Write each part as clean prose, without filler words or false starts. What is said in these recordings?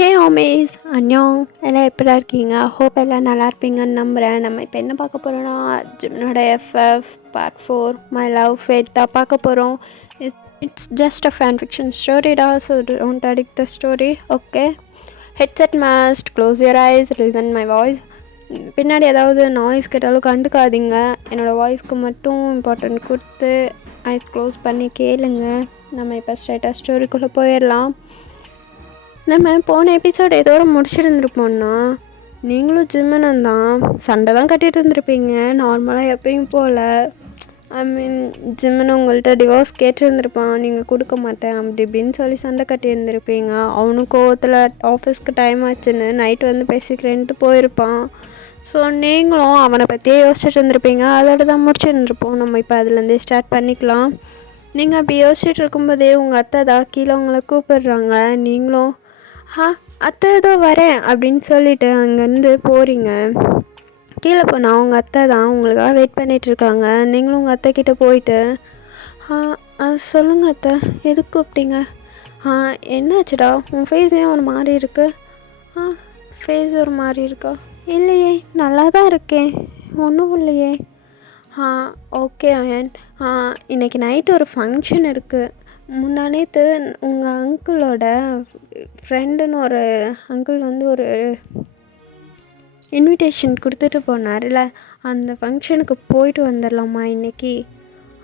ஹே ஹோமீஸ் அன்யோங் எல்லாம் எப்படி இருக்கீங்க? ஹோப் எல்லாம் நல்லா இருப்பீங்கன்னு நம்புகிறேன். நம்ம இப்போ என்ன பார்க்க போகிறோன்னா ஜிம்னோட FF part 4 my love fate தான் பார்க்க போகிறோம். It's just a fan fiction ஸ்டோரிடா, so don't addict the story. Okay, headset must close your eyes, listen my voice. பின்னாடி ஏதாவது நாய்ஸ் கேட்டாலும் கண்டுக்காதீங்க. என்னோடய வாய்ஸ்க்கு மட்டும் இம்பார்ட்டன்ட் கொடுத்து ஐஸ் க்ளோஸ் பண்ணி கேளுங்க. நம்ம இப்போ ஸ்ட்ரைட்டாக ஸ்டோரிக்குள்ளே போயிடலாம். நம்ம போன எபிசோட் ஏதோட முடிச்சிருந்துருப்போம்னா, நீங்களும் ஜிம்மனும் தான் சண்டை தான் கட்டிகிட்டு இருந்திருப்பீங்க நார்மலாக எப்பயும் போல். ஜிம்மன் உங்கள்கிட்ட டிவோர்ஸ் கேட்டிருந்துருப்பான், நீங்கள் கொடுக்க மாட்டேன் அப்படி இப்படின்னு சொல்லி சண்டை கட்டியிருந்துருப்பீங்க. அவனும் கோவத்தில் ஆஃபீஸ்க்கு டைம் ஆச்சுன்னு நைட்டு வந்து பேசிக்கிறேன்ட்டு போயிருப்பான். ஸோ நீங்களும் அவனை பற்றியே யோசிச்சுட்டு இருந்திருப்பீங்க. அதோட தான் முடிச்சுருந்துருப்போம். நம்ம இப்போ அதுலேருந்தே ஸ்டார்ட் பண்ணிக்கலாம். நீங்கள் அப்படி யோசிச்சுட்டு இருக்கும்போதே உங்கள் அத்தை தான் கீழே உங்களை கூப்பிடுறாங்க. நீங்களும் அத்தை ஏதோ வரேன் அப்படின்னு சொல்லிவிட்டு அங்கேருந்து போகிறீங்க. கீழே போனால் உங்கள் அத்தை தான் உங்களுக்காக வெயிட் பண்ணிகிட்ருக்காங்க. நீங்களும் உங்கள் அத்தைக்கிட்ட போயிட்டு சொல்லுங்கள் அத்தை, எதுக்கு கூப்பிட்டீங்க? என்னாச்சுடா, உன் ஃபேஸ் ஏன் ஒரு மாதிரி இருக்கு? ஃபேஸ் ஒரு மாதிரி இருக்கா? இல்லையே, நல்லா தான் இருக்கேன், ஒன்றும் இல்லையே. ஓகே அயன், இன்றைக்கி நைட்டு ஒரு ஃபங்க்ஷன் இருக்குது. முந்தானேத்து உங்கள் அங்கிளோட ஃப்ரெண்டுன்னு ஒரு அங்கிள் வந்து ஒரு இன்விடேஷன் கொடுத்துட்டு போனார்ல, அந்த ஃபங்க்ஷனுக்கு போயிட்டு வந்துடலாமா இன்றைக்கி?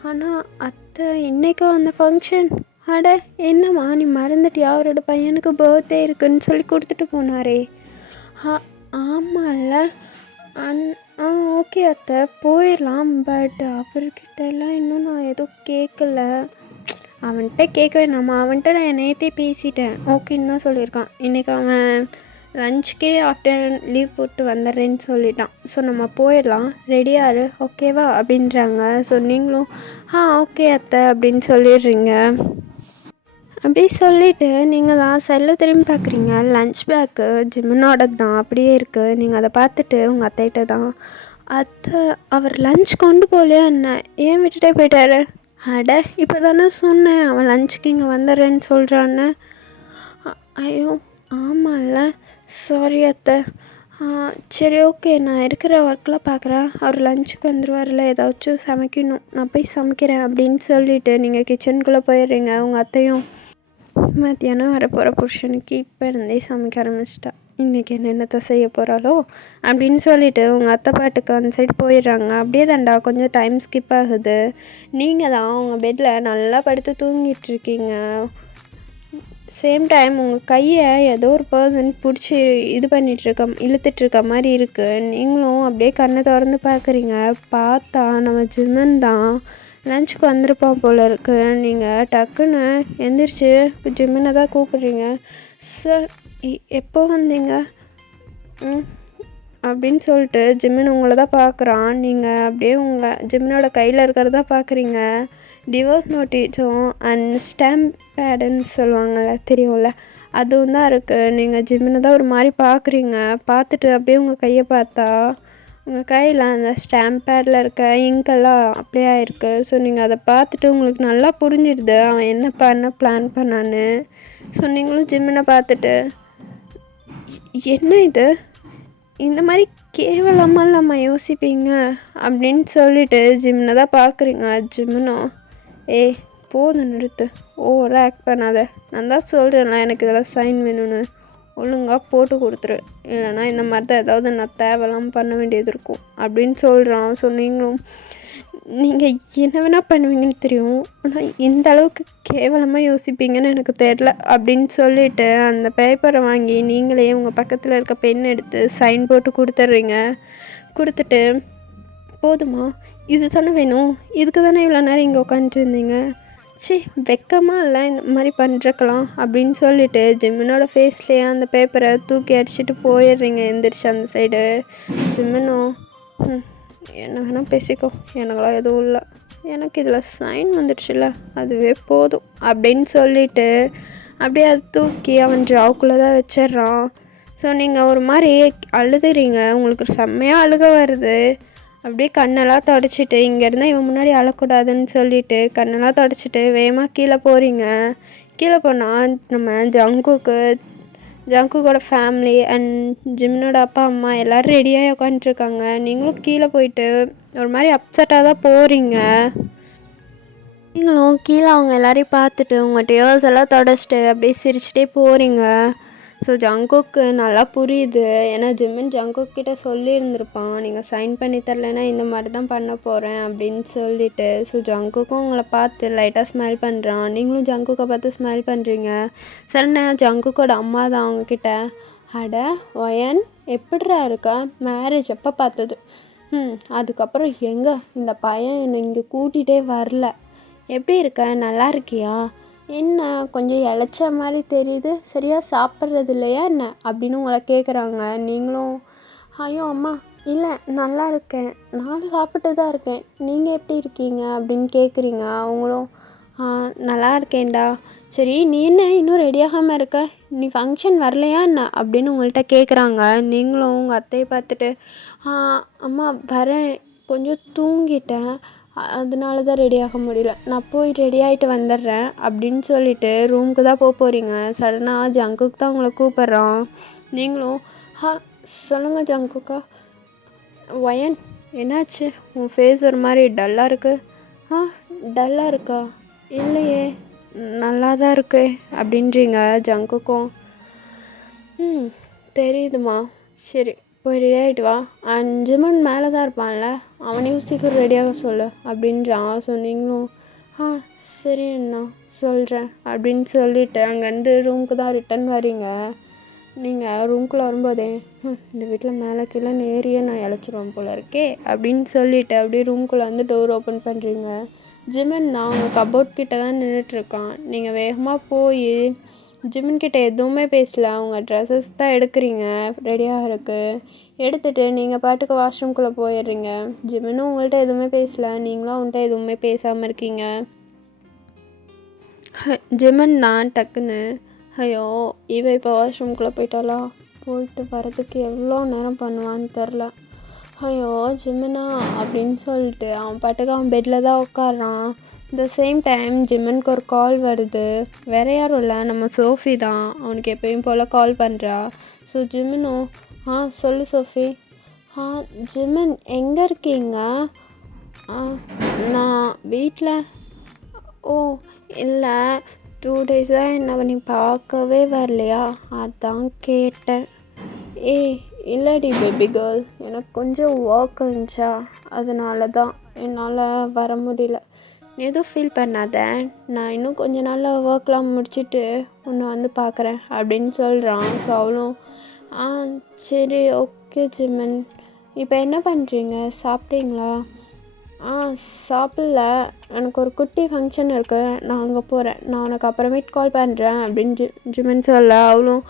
ஆனால் அத்தை, இன்றைக்கா அந்த ஃபங்க்ஷன்? அட என்னம்மா நீ மறந்துட்டியா? அவரோட பையனுக்கு பர்த்டே இருக்குன்னு சொல்லி கொடுத்துட்டு போனாரே. ஆமாம்ல. ஓகே அத்தை, போயிடலாம். பட் அவர்கிட்ட எல்லாம் இன்னும் நான் எதுவும் கேட்கல. அவன்கிட்ட கேட்க வேணாமா? அவன்கிட்ட நான் நேற்றே பேசிட்டேன், ஓகேன்னு தான் சொல்லியிருக்கான். இன்றைக்கி அவன் லஞ்சுக்கே ஆஃப்டர்நூன் லீவ் போட்டு வந்துடுறேன்னு சொல்லிட்டான். ஸோ நம்ம போயிடலாம், ரெடியாரு ஓகேவா அப்படின்றாங்க. ஸோ நீங்களும் ஓகே அத்தை அப்படின்னு சொல்லிடுறீங்க. அப்படி சொல்லிவிட்டு நீங்கள் தான் செல்லை திரும்பி பார்க்குறீங்க. லஞ்ச் பேக்கு ஜிம்மனோட தான் அப்படியே இருக்குது. நீங்கள் அதை பார்த்துட்டு உங்கள் அத்தைகிட்ட தான், அத்தை அவர் லஞ்ச் கொண்டு போகலையா என்ன, ஏன் விட்டுட்டே போயிட்டாரு? அட இப்போ தானே சொன்னேன் அவன் லஞ்சுக்கு இங்கே வந்துடுறேன்னு சொல்கிறான்னு. ஐயோ ஆமாம்ல, சாரி அத்தை. சரி ஓகே, நான் இருக்கிற ஒர்க்கெலாம் பார்க்குறேன். அவர் லஞ்சுக்கு வந்துடுவார்ல, ஏதாச்சும் சமைக்கணும், நான் போய் சமைக்கிறேன் அப்படின்னு சொல்லிவிட்டு நீங்கள் கிச்சனுக்குள்ளே போயிடுறீங்க. உங்கள் அத்தையும் மத்தியானம் வரப்போகிற புருஷனுக்கு இப்போ இருந்தே சமைக்க ஆரம்பிச்சிட்டா. இன்றைக்கி என்னென்னத்தை செய்ய போகிறாளோ அப்படின்னு சொல்லிவிட்டு உங்கள் அத்தை பாட்டுக்கு அந்த சைடு போயிடுறாங்க. அப்படியே தாண்டா கொஞ்சம் டைம் ஸ்கிப் ஆகுது. நீங்கள் தான் உங்கள் பெட்டில் நல்லா படுத்து தூங்கிட்டுருக்கீங்க. சேம் டைம் உங்கள் கையை ஏதோ ஒரு பர்சன் பிடிச்சி இது இழுத்துட்ருக்க மாதிரி இருக்குது. நீங்களும் அப்படியே கண்ணை திறந்து பார்க்குறீங்க. பார்த்தா நம்ம ஜிம்மன் தான் லஞ்சுக்கு வந்திருப்பான் போல் இருக்குது. நீங்கள் டக்குன்னு எந்திரிச்சு ஜிம்மனை தான் கூப்பிட்றீங்க. சார் எப்போ வந்தீங்க அப்படின்னு சொல்லிட்டு ஜிம்மன் உங்களை தான் பார்க்குறான். நீங்கள் அப்படியே உங்கள் ஜிம்மனோட கையில் இருக்கிறதா பார்க்குறீங்க. டிவோர்ஸ் நோட்டீஸும் அண்ட் ஸ்டாம்ப் பேடுன்னு சொல்லுவாங்கள்ல, தெரியும்ல, அதுவும் தான் இருக்குது. நீங்கள் ஜிம்மனை தான் ஒரு மாதிரி பார்க்குறீங்க. பார்த்துட்டு அப்படியே உங்கள் கையை பார்த்தா உங்கள் கையில் அந்த ஸ்டாம்ப் பேடில் இருக்க இங்கெல்லாம் அப்படியே ஆயிருக்கு. ஸோ நீங்கள் அதை பார்த்துட்டு உங்களுக்கு நல்லா புரிஞ்சிடுது அவன் என்ன பண்ண பிளான் பண்ணான்னு. ஸோ நீங்களும் ஜிம்மனை பார்த்துட்டு, என்ன இது, இந்த மாதிரி கேவலமாக நம்ம யோசிப்பீங்க அப்படின்னு சொல்லிட்டு ஜிம்மனை தான் பார்க்குறீங்க. ஜிம்மனும் போதும் நிறுத்து, ஓவராக ஆக்ட் பண்ணாத, நான் தான் சொல்கிறேன்ல எனக்கு இதெல்லாம் சைன் வேணும்னு, ஒழுங்காக போட்டு கொடுத்துரு, இல்லைனா இந்த மாதிரி தான் ஏதாவது நான் தேவையில்லாமல் பண்ண வேண்டியது இருக்கும் அப்படின்னு சொல்கிறான். ஸோ நீங்கள் என்ன வேணால் பண்ணுவீங்கன்னு தெரியும், ஆனால் இந்த அளவுக்கு கேவலமாக யோசிப்பீங்கன்னு எனக்கு தெரில அப்படின்னு சொல்லிவிட்டு அந்த பேப்பரை வாங்கி நீங்களே உங்கள் பக்கத்தில் இருக்க பென் எடுத்து சைன் போட்டு கொடுத்துட்றீங்க. கொடுத்துட்டு, போதுமா, இது தானே வேணும், இதுக்கு தானே இவ்வளோ நேரம் இங்கே உட்காந்துருந்தீங்க, வெக்கமாக இல்லை இந்த மாதிரி பண்ணுறக்கலாம் அப்படின்னு சொல்லிவிட்டு ஜிம்மனோட ஃபேஸ்லேயே அந்த பேப்பரை தூக்கி அடிச்சுட்டு போயிடுறீங்க எந்திரிச்சு அந்த சைடு. ஜிம்மனோ என்ன வேணால் பேசிக்கோ, எனக்கெல்லாம் எதுவும் இல்லை, எனக்கு இதில் சைன் வந்துடுச்சுல அதுவே போதும் அப்படின்னு சொல்லிவிட்டு அப்படியே அதை தூக்கி அவன் ஜாவுக்குள்ளே தான் வச்சிட்றான். ஸோ நீங்கள் ஒரு மாதிரி அழுதுறீங்க, உங்களுக்கு செம்மையாக அழுக வருது. அப்படியே கண்ணெல்லாம் தொடச்சிட்டு, இங்கேருந்தால் இவன் முன்னாடி அழக்கூடாதுன்னு சொல்லிவிட்டு கண்ணெல்லாம் தொடச்சிட்டு வேகமாக கீழே போகிறீங்க. கீழே போனால் நம்ம ஜங்குக்கு ஜங்குக்கோட ஃபேமிலி அண்ட் ஜிமினோட அப்பா அம்மா எல்லோரும் ரெடியாகி உட்காந்துட்ருக்காங்க. நீங்களும் கீழே போயிட்டு ஒரு மாதிரி அப்செட்டாக தான் போகிறீங்க. நீங்களும் கீழே அவங்க எல்லாரையும் பார்த்துட்டு உங்கள் டேர்ஸ் எல்லாம் தொடச்சிட்டு அப்படியே சிரிச்சிட்டே போகிறீங்க. ஸோ ஜங்குக்கு நல்லா புரியுது. ஏன்னா ஜிமின் ஜங்குக் கிட்ட சொல்லியிருந்திருப்பான், நீங்கள் சைன் பண்ணி தரலைன்னா இந்த மாதிரி தான் பண்ண போகிறேன் அப்படின்னு சொல்லிட்டு. ஸோ ஜங்குக்கும் உங்களை பார்த்து லைட்டாக ஸ்மைல் பண்ணுறான். நீங்களும் ஜங்குக்கை பார்த்து ஸ்மைல் பண்ணுறீங்க. சரிண்ணா ஜங்குக்கோட அம்மா தான் அவங்கக்கிட்ட, அட ஒயன் எப்படிரா இருக்கா, மேரேஜ் எப்போ பார்த்தது, அதுக்கப்புறம் எங்கே இந்த பையன் என்னை இங்கே கூட்டிகிட்டே வரல, எப்படி இருக்க, நல்லா இருக்கியா, என்ன கொஞ்சம் இளைச்ச மாதிரி தெரியுது, சரியாக சாப்பிட்றது இல்லையா என்ன அப்படின்னு உங்களை கேட்குறாங்க. நீங்களும் ஐயோ அம்மா இல்லை நல்லா இருக்கேன், நானும் சாப்பிட்டு தான் இருக்கேன், நீங்கள் எப்படி இருக்கீங்க அப்படின்னு கேட்குறீங்க. அவங்களும் நல்லா இருக்கேன்டா, சரி நீ என்ன இன்னும் ரெடியாகாமல் இருக்க, நீ ஃபங்க்ஷன் வரலையா என்ன அப்படின்னு உங்கள்கிட்ட கேட்குறாங்க. நீங்களும் உங்கள் அத்தையை பார்த்துட்டு அம்மா வரேன், கொஞ்சம் தூங்கிட்டேன், அதனால தான் ரெடியாக முடியல, நான் போய் ரெடி ஆகிட்டு வந்துடுறேன் அப்படின்னு சொல்லிவிட்டு ரூமுக்கு தான் போகிறீங்க. சடனாக ஜங்குக்கு தான் உங்களை கூப்பிட்றான். நீங்களும் சொல்லுங்கள் ஜங்குக்கா. ஒயன் என்னாச்சு, உன் ஃபேஸ் ஒரு மாதிரி டல்லாக இருக்குது. டல்லாக இருக்கா, இல்லையே நல்லா தான் இருக்கு அப்படின்றீங்க. ஜங்குக்கும் தெரியுதுமா, சரி போய் ரெடி ஆகிட்டு வா, அண்ட் ஜிமன் மேலே தான் இருப்பான்ல, அவனையும் சீக்கிரம் ரெடியாக சொல்லு அப்படின்றான். ஸோ நீங்களும் சரி அண்ணா சொல்கிறேன் அப்படின்னு சொல்லிவிட்டு அங்கேருந்து ரூமுக்கு தான் ரிட்டன் வரீங்க. நீங்கள் ரூம்குள்ளே வரும்போதே இந்த வீட்டில் மேலே கீழே நேரியே நான் இழைச்சிருவேன் போல இருக்கே அப்படின்னு சொல்லிவிட்டு அப்படியே ரூம்குள்ளே வந்து டோர் ஓப்பன் பண்ணுறீங்க. ஜிமன் நான் உங்கள் கபோர்ட் கிட்ட தான் நின்றுட்டுருக்கான். நீங்கள் வேகமாக போய் ஜிமின்கிட்ட எதுவுமே பேசல, அவங்க ட்ரெஸ்ஸஸ் தான் எடுக்கிறீங்க ரெடியாகிறதுக்கு. எடுத்துகிட்டு நீங்கள் பாட்டுக்கு வாஷ்ரூம்குள்ளே போயிடுறீங்க. ஜிமினும் உங்கள்கிட்ட எதுவுமே பேசல, நீங்களும் அவன்கிட்ட எதுவுமே பேசாமல் இருக்கீங்க. ஜிமன் நான் டக்குன்னு ஐயோ இவ இப்போ வாஷ்ரூம்குள்ளே போயிட்டாளா, போயிட்டு வரதுக்கு எவ்வளோ நேரம் பண்ணுவான்னு தெரில, ஐயோ ஜிமினா அப்படின்னு சொல்லிட்டு அவன் பாட்டுக்கு அவன் பெட்டில் தான் உட்காடுறான். இந்த சேம் டைம் ஜிமனுக்கு ஒரு கால் வருது. வேறு யாரும் இல்லை, நம்ம சோஃபி தான். அவனுக்கு எப்பயும் போல் கால் பண்ணுறா. ஸோ ஜிமனும் சொல்லு சோஃபி. ஜிமன் எங்கே இருக்கீங்க? நான் வீட்டில். ஓ இல்லை, 2 டேஸாக என்ன நீ பார்க்கவே வரலையா, அதான் கேட்டேன். இல்லடி பேபி கேர்ள், எனக்கு கொஞ்சம் ஒர்க் இருந்துச்சா, அதனால தான் என்னால் வர முடியல. எதுவும் ஃபீல் பண்ணாத, நான் இன்னும் கொஞ்ச நாளில் ஒர்க்லாம் முடிச்சுட்டு உன்னை வந்து பார்க்குறேன் அப்படின்னு சொல்கிறான். ஸோ அவளும் சரி ஓகே ஜிமன், இப்போ என்ன பண்ணுறீங்க, சாப்பிட்டீங்களா? சாப்பிடல, எனக்கு ஒரு குட்டி ஃபங்க்ஷன் இருக்குது, நான் அங்கே போகிறேன், நான் உனக்கு அப்புறமேட்டு கால் பண்ணுறேன் அப்படின்னு ஜிமன் சொல்ல. அவளும்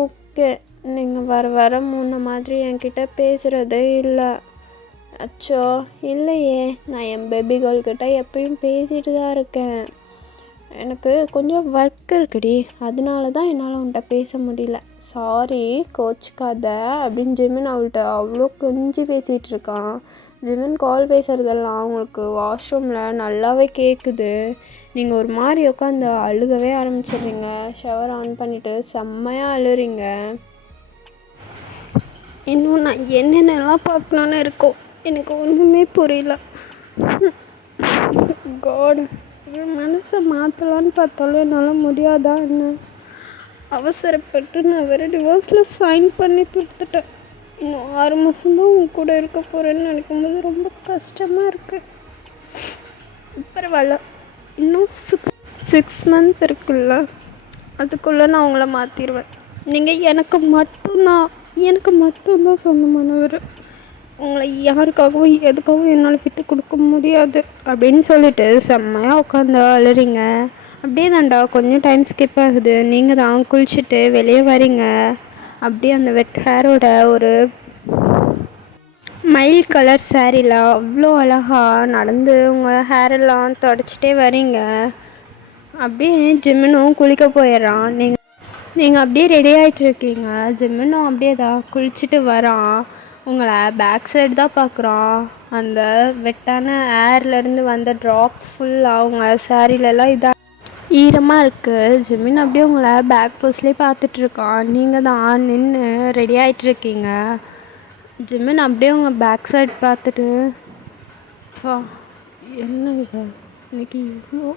ஓகே, நீங்கள் வர முன்ன மாதிரி என்கிட்ட பேசுகிறதே இல்லை. அச்சோ இல்லையே, நான் என் பேபி கேர்ள்கிட்ட எப்பயும் பேசிகிட்டு தான் இருக்கேன், எனக்கு கொஞ்சம் ஒர்க் இருக்குடி, அதனால தான் என்னால் உன்கிட்ட பேச முடியல, சாரி கோச்சிக்காத அப்படின்னு ஜிமின் அவள்கிட்ட அவ்வளோ கொஞ்சி பேசிகிட்டு இருக்கான். ஜிமின் கால் பேசுகிறதெல்லாம் அவங்களுக்கு வாஷ்ரூமில் நல்லாவே கேட்குது. நீங்கள் ஒரு மாதிரி உட்காந்து அழுகவே ஆரம்பிச்சிடுறீங்க. ஷவர் ஆன் பண்ணிவிட்டு செம்மையாக அழுறீங்க. இன்னும் நான் என்னென்னலாம் பார்க்கணுன்னு இருக்கோம், எனக்கு ஒன்றுமே புரியல. காட், என் மனசை மாற்றலான்னு பார்த்தாலும் என்னால் முடியாதா என்ன? அவசரப்பட்டு நான் வேறு டிவோர்ஸில் சைன் பண்ணி கொடுத்துட்டேன். இன்னும் 6 மாதம்தான் உன் கூட இருக்க போகிறேன்னு நினைக்கும்போது ரொம்ப கஷ்டமாக இருக்குது. பரவாயில்ல, இன்னும் 6 மந்த் இருக்குல்ல, அதுக்குள்ளே நான் உங்களை மாற்றிடுவேன். நீங்கள் எனக்கு மட்டும்தான் சொந்தமானவர், உங்களை யாருக்காகவும் எதுக்காகவும் என்னால் விட்டு கொடுக்க முடியாது அப்படின்னு சொல்லிட்டு செம்மையாக உட்காந்து அழுறீங்க. அப்படியே தாண்டா கொஞ்சம் டைம் ஸ்கிப் ஆகுது. நீங்கள் தான் குளிச்சுட்டு வெளியே வரீங்க. அப்படியே அந்த வெட் ஹேரோட ஒரு மயில் கலர் சாரியில் அவ்வளோ அழகாக நடந்து உங்கள் ஹேரெல்லாம் தொடச்சிட்டே வரீங்க. அப்படியே ஜிம்முனும் குளிக்க போயிடுறான். நீங்கள் அப்படியே ரெடி ஆகிட்டுருக்கீங்க. ஜிம்முனும் அப்படியே தான் குளிச்சுட்டு வரான். உங்களை பேக் சைடு தான் பார்க்குறான். அந்த வெட்டான ஏர்லேருந்து வந்த ட்ராப்ஸ் ஃபுல்லாக அவங்க சாரிலெல்லாம் இதாக ஈரமாக இருக்குது. ஜிமின் அப்படியே உங்களை பேக் போஸ்ட்லேயே பார்த்துட்ருக்கான். நீங்கள் தான் நின்று ரெடி ஆகிட்ருக்கீங்க. ஜிமின் அப்படியே உங்கள் பேக் சைட் பார்த்துட்டு, "பா, என்ன இது இன்னைக்கு இவ்வளோ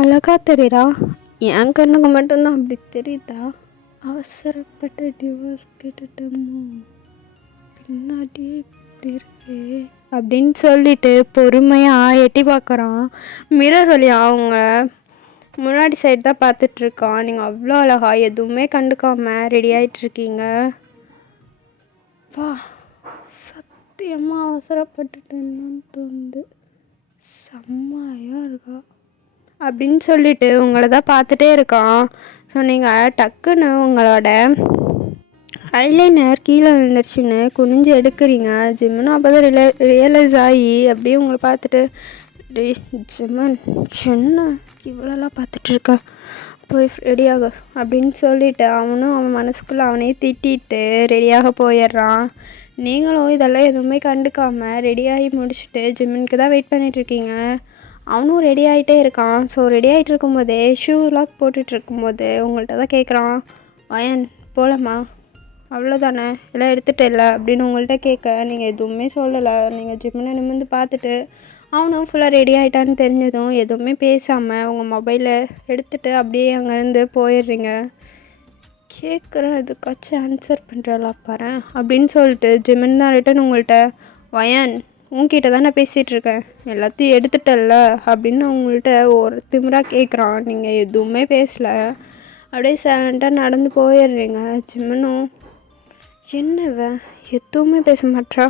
அழகா தெரியுறா? என் கண்ணுக்கு மட்டும்தான் அப்படி தெரியுதா? அவசரப்பட்ட டிவோர்ஸ் கேட்டுட்டோமோ, பின்னாடியே இப்படி இருக்கே" அப்படின்னு சொல்லிட்டு பொறுமையாக எட்டி பார்க்குறான். மிரர் வழியா அவங்க முன்னாடி சைடு தான் பார்த்துட்ருக்கான். நீங்கள் அவ்வளோ அழகா எதுவுமே கண்டுக்காம ரெடி ஆகிட்ருக்கீங்க. வா, சத்தியமாக அவசரப்பட்டுட்டேன்னு தோணுது. செம்மையாக இருக்கா அப்படின்னு சொல்லிட்டு உங்களை தான் பார்த்துட்டே இருக்கான். ஸோ நீங்கள் டக்குன்னு உங்களோட ஐலைனர் கீழே விழுந்துருச்சுன்னு குனிஞ்சு எடுக்கிறீங்க. ஜிம்முன்னு அப்போ தான் ரியலைஸ் ஆகி அப்படியே உங்களை பார்த்துட்டு, "டே ஜிம்மன், என்ன இவ்வளோலாம் பார்த்துட்ருக்க, போய் ரெடியாக" அப்படின்னு சொல்லிவிட்டு அவனும் அவன் மனசுக்குள்ளே அவனே திட்டிட்டு ரெடியாக போயிடுறான். நீங்களும் இதெல்லாம் எதுவுமே கண்டுக்காமல் ரெடியாகி முடிச்சுட்டு ஜிம்மனுக்கு தான் வெயிட் பண்ணிகிட்ருக்கீங்க. அவனும் ரெடி ஆகிட்டே இருக்கான். ஸோ ரெடி ஆகிட்டு இருக்கும்போதே ஷூ லாக் போட்டுட்டு இருக்கும்போது உங்கள்கிட்ட தான் கேட்குறான், "வயன் போகலாமா, அவ்வளோதானே, எல்லாம் எடுத்துகிட்டு இல்லை" அப்படின்னு உங்கள்கிட்ட கேட்க நீங்கள் எதுவுமே சொல்லலை. நீங்கள் ஜிம்மனை நிமிர்ந்து பார்த்துட்டு அவனும் ஃபுல்லாக ரெடி ஆகிட்டான்னு தெரிஞ்சதும் எதுவுமே பேசாமல் உங்கள் மொபைலை எடுத்துகிட்டு அப்படியே அங்கேருந்து போயிடுறீங்க. கேட்குறேன், இதுக்காச்சும் ஆன்சர் பண்ணுறாளா பாரு அப்படின்னு சொல்லிட்டு ஜிம்மன் தான் ரிட்டன் உங்கள்கிட்ட, "வயன், உங்ககிட்ட தான் நான் பேசிகிட்ருக்கேன், எல்லாத்தையும் எடுத்துட்டல்ல" அப்படின்னு உங்கள்கிட்ட ஒரு திமிராக கேட்குறான். நீங்கள் எதுவுமே பேசலை, அப்படியே சைலண்ட்டாக நடந்து போயிடுறீங்க. ஜிம்மனும், என்னவ எதுவுமே பேச மாட்டா,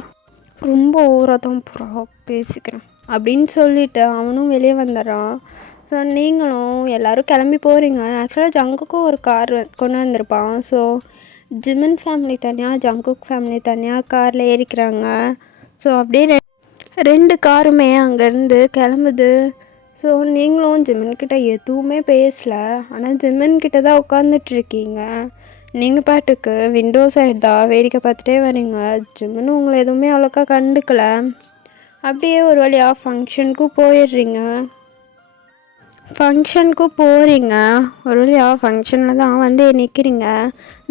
ரொம்ப ஊராக தான் பூரா பேசிக்கிறேன் அப்படின்னு சொல்லிவிட்டு அவனும் வெளியே வந்துடுறான். ஸோ நீங்களும் எல்லோரும் கிளம்பி போகிறீங்க. ஆக்சுவலாக ஜங்குக்கும் ஒரு கார் கொண்டு வந்திருப்பான். ஸோ ஜிம்மன் ஃபேமிலி தனியாக, ஜங்குக் ஃபேமிலி தனியாக காரில் ஏறிக்கிறாங்க. ஸோ அப்படியே ரெண்டு காருமே அங்கேருந்து கிளம்புது. ஸோ நீங்களும் ஜிம்மன்கிட்ட எதுவுமே பேசலை, ஆனால் ஜிம்மன்கிட்ட தான் உட்காந்துட்ருக்கீங்க. நீங்கள் பாட்டுக்கு விண்டோ சைடு தான் வேடிக்கை பார்த்துட்டே வரீங்க. ஜிம்மனும் உங்களை எதுவுமே அவ்வளோக்கா கண்டுக்கலை. அப்படியே ஒரு வழியாக ஃபங்க்ஷனுக்கும் போயிடுறீங்க. ஒரு வழியாக ஃபங்க்ஷனில் தான் வந்து நிற்கிறீங்க.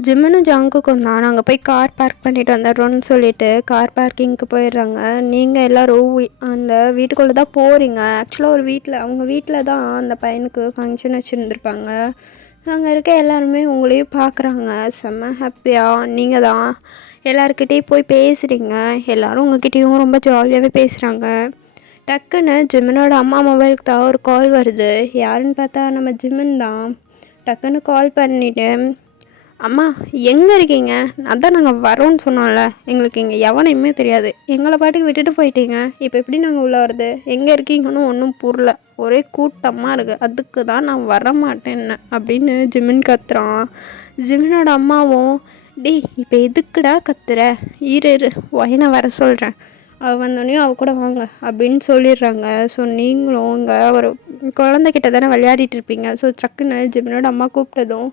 ஜிம்மனும் ஜங்குக்கும் தான் நாங்கள் போய் கார் பார்க் பண்ணிட்டு வந்துடுறோன்னு சொல்லிட்டு கார் பார்க்கிங்க்கு போயிடுறாங்க. நீங்கள் எல்லோரும் அந்த வீட்டுக்குள்ளே தான் போகிறீங்க. ஆக்சுவலாக ஒரு அவங்க வீட்டில் தான் அந்த பையனுக்கு ஃபங்க்ஷன் வச்சுருந்துருப்பாங்க. அங்கே இருக்க எல்லாருமே உங்களையும் பார்க்குறாங்க. செம்ம ஹாப்பியாக நீங்கள் தான் எல்லாருக்கிட்டேயும் போய் பேசுகிறீங்க. எல்லோரும் உங்ககிட்டேயும் ரொம்ப ஜாலியாகவே பேசுகிறாங்க. டக்குன்னு ஜிம்மனோட அம்மா மொபைலுக்கு தான் ஒரு கால் வருது. யாருன்னு பார்த்தா நம்ம ஜிம்மன் தான். டக்குன்னு கால் பண்ணிவிட்டு, "அம்மா, எங்கே இருக்கீங்க? அதான் நாங்கள் வரோன்னு சொன்னோம்ல, எங்களுக்கு இங்கே எவனையுமே தெரியாது, எங்களை பாட்டுக்கு விட்டுட்டு போயிட்டீங்க, இப்போ எப்படி நாங்கள் உள்ளே வருது? எங்கே இருக்கீங்கன்னு ஒன்றும் புரியல, ஒரே கூட்டமாக இருக்குது, அதுக்கு தான் நான் வரமாட்டேன்னு" அப்படின்னு ஜிம்மன் கத்துறான். ஜிம்மனோட அம்மாவும், "டே, இப்போ எதுக்குடா கத்துற? இரு ஒயனை வர சொல்கிறேன், அவள் வந்தோடனையும் அவள் கூட வாங்க" அப்படின்னு சொல்லிடுறாங்க. ஸோ நீங்களும் இங்கே ஒரு குழந்தைகிட்ட தானே விளையாடிட்டு இருப்பீங்க. ஸோ டக்குன்னு ஜிம்மனோட அம்மா கூப்பிட்டதும்,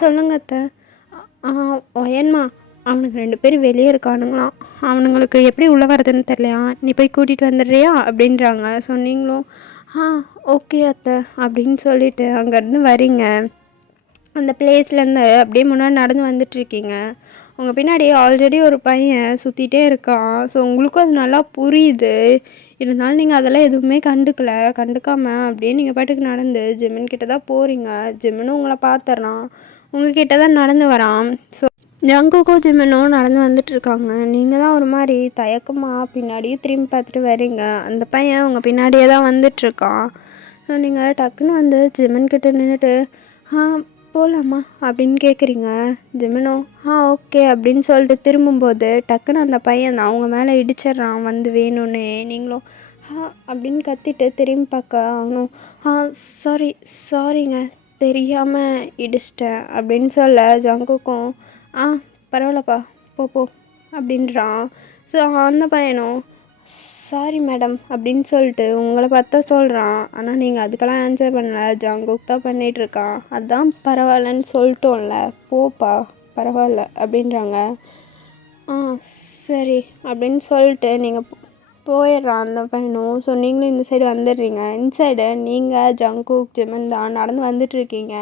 "சொல்லுங்க அத்தை." "ஒயன்மா, அவனுக்கு 2 பேர் வெளியே இருக்கானுங்களாம், அவனுங்களுக்கு எப்படி உள்ளே வரதுன்னு தெரியலையா, நீ போய் கூட்டிகிட்டு வந்துடுறியா" அப்படின்றாங்க. ஸோ நீங்களும், ஓகே அத்தை" அப்படின்னு சொல்லிவிட்டு அங்கேருந்து வரீங்க. அந்த பிளேஸ்லேருந்து அப்படியே முன்னாடி நடந்து வந்துட்டுருக்கீங்க. உங்கள் பின்னாடி ஆல்ரெடி ஒரு பையன் சுற்றிட்டே இருக்கான். ஸோ உங்களுக்கும் அது நல்லா புரியுது. இருந்தாலும் நீங்கள் அதெல்லாம் எதுவுமே கண்டுக்காமல் அப்படியே நீங்கள் பாட்டுக்கு நடந்து ஜிம்மன் கிட்ட தான் போகிறீங்க. ஜிம்மனும் உங்களை பார்த்துட்றான், உங்ககிட்ட தான் நடந்து வரான். ஸோ ஜங்குக்கும் ஜிம்மனும் நடந்து வந்துட்டுருக்காங்க. நீங்கள் தான் ஒரு மாதிரி தயக்கமாக பின்னாடியே திரும்பி பார்த்துட்டு வரீங்க. அந்த பையன் உங்கள் பின்னாடியே தான் வந்துட்டுருக்கான். ஸோ நீங்கள் டக்குன்னு வந்து ஜிம்மன் கிட்ட நின்றுட்டு, "போகலாமா" அப்படின்னு கேட்குறீங்க. ஜிம்மனோ, ஓகே" அப்படின்னு சொல்லிட்டு திரும்பும்போது டக்குன்னு அந்த பையன் அவங்க மேலே இடிச்சிட்றான் வந்து வேணும்னே. நீங்களும் அப்படின்னு கத்திட்டு திரும்பி பார்க்க அவனும், சாரிங்க, தெரியாமல் இடிச்சிட்டேன்" அப்படின்னு சொல்ல ஜங்குக்கும், பரவாயில்லப்பா, போ" அப்படின்றான். ஸோ அந்த பையனும், "சாரி மேடம்" அப்படின்னு சொல்லிட்டு உங்களை பார்த்தா சொல்கிறான். ஆனால் நீங்கள் அதுக்கெல்லாம் ஆன்சர் பண்ணல, ஜங்குக் தான் பண்ணிகிட்ருக்கான். "அதான் பரவாயில்லன்னு சொல்லிட்டோம்ல, போப்பா, பரவாயில்ல" அப்படின்றாங்க. சரி" அப்படின்னு சொல்லிட்டு நீங்கள் போயிடுறான் அந்த பையனும். ஸோ நீங்களும் இந்த சைடு வந்துடுறீங்க. இந்த சைடு நீங்கள் ஜங்குக் ஜிமின் தான் நடந்து வந்துட்டுருக்கீங்க.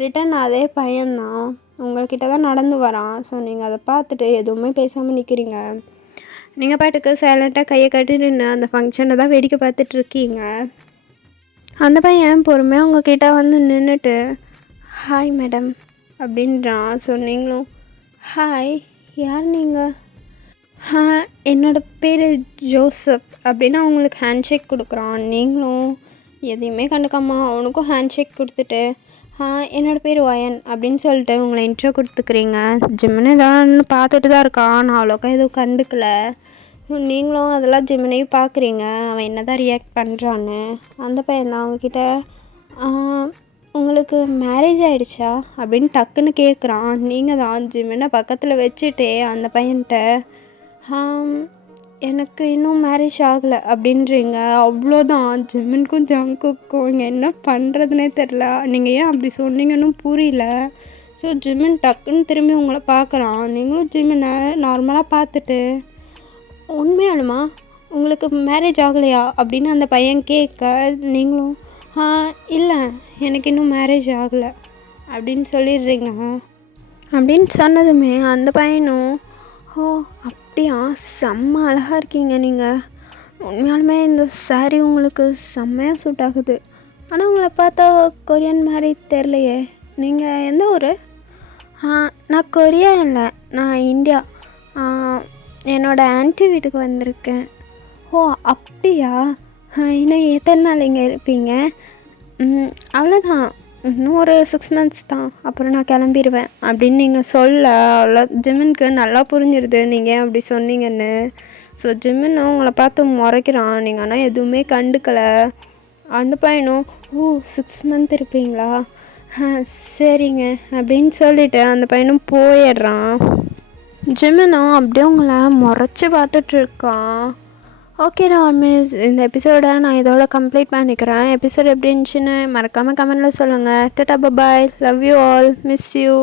ரிட்டன் அதே பையன்தான் உங்கள்கிட்ட தான் நடந்து வரான். ஸோ நீங்கள் அதை பார்த்துட்டு எதுவுமே பேசாமல் நிற்கிறீங்க. நீங்கள் பாட்டுக்கு சைலண்ட்டாக கையை கட்டிட்டு நின்று அந்த ஃபங்க்ஷனை தான் வேடிக்கை பார்த்துட்ருக்கீங்க. அந்த பையன் பொறுமையாக உங்ககிட்ட வந்து நின்றுட்டு ஹாய் மேடம் அப்படின்றான். ஸோ நீங்களும் ஹாய், யார் நீங்கள்? என்னோடய பேர் ஜோசப் அப்படின்னு அவங்களுக்கு ஹேண்ட்ஷேக் கொடுக்குறான். நீங்களும் எதையுமே கண்டுக்காம அவனுக்கும் ஹேண்ட்ஷேக் கொடுத்துட்டு என்னோடய பேர் வயன் அப்படின்னு சொல்லிட்டு உங்களை இன்ட்ரோ கொடுத்துக்கிறீங்க. ஜிமினி தான் பார்த்துட்டு தான் இருக்கான், நான் அவ்வளோக்கா எதுவும் கண்டுக்கல. நீங்களும் அதெல்லாம் ஜிமினையும் பார்க்குறீங்க அவன் என்ன தான் ரியாக்ட் பண்ணுறான்னு. அந்த பையன் தான் அவங்கக்கிட்ட உங்களுக்கு மேரேஜ் ஆகிடுச்சா அப்படின்னு டக்குன்னு கேட்குறான். நீங்கள் தான் ஜிமினை பக்கத்தில் வச்சுட்டே அந்த பையன்கிட்ட எனக்கு இன்னும் மேரேஜ் ஆகலை அப்படின்றீங்க. அவ்வளோதான். ஜிமினுக்கும் ஜங்குக்கும் இங்கே என்ன பண்ணுறதுனே தெரில. நீங்கள் ஏன் அப்படி சொன்னீங்கன்னு புரியல. ஸோ ஜிமின் டக்குன்னு திரும்பி உங்களை பார்க்குறான். நீங்களும் ஜிமினை நார்மலாக பார்த்துட்டு உண்மையாலுமா உங்களுக்கு மேரேஜ் ஆகலையா அப்படின்னு அந்த பையன் கேட்க நீங்களும் இல்லை எனக்கு இன்னும் மேரேஜ் ஆகலை அப்படின்னு சொல்லிடுறீங்க. அப்படின்னு சொன்னதுமே அந்த பையனும் ஓ அப்படியா, செம்ம அழகாக இருக்கீங்க நீங்கள். உண்மையாலுமே இந்த சாரீ உங்களுக்கு செம்மையாக சூட் ஆகுது. ஆனால் உங்களை பார்த்தா கொரியன் மாதிரி தெரிலையே. நீங்கள் எந்த ஊர்? நான் கொரியா இல்லை, நான் இந்தியா. என்னோடய ஆன்ட்டி வீட்டுக்கு வந்திருக்கேன். ஓ அப்படியா, இன்னும் எத்தனை நாள் இங்கே இருப்பீங்க? அவ்வளோதான், இன்னும் ஒரு 6 months தான், அப்புறம் நான் கிளம்பிடுவேன் அப்படின்னு நீங்கள் சொல்ல அவ்வளோ ஜிமினுக்கு நல்லா புரிஞ்சிருது நீங்கள் ஏன் அப்படி சொன்னீங்கன்னு. ஸோ ஜிமின் உங்களை பார்த்து முறைக்கிறான். நீங்கள் ஆனால் எதுவுமே கண்டுக்கலை. அந்த பையனும் ஓ 6 months இருப்பீங்களா, சரிங்க அப்படின்னு சொல்லிவிட்டு அந்த பையனும் போயிடுறான். ஜிமினும் அப்படியே உங்களை முறைச்சி பார்த்துட்ருக்கான். ஓகேடா மிஸ், இந்த எபிசோடை நான் இதோட கம்ப்ளீட் பண்ணிக்கிறேன். எபிசோட் எப்படி இருந்துச்சுன்னு மறக்காமல் கமெண்டில் சொல்லுங்கள். Tata, bye, love you all, miss you.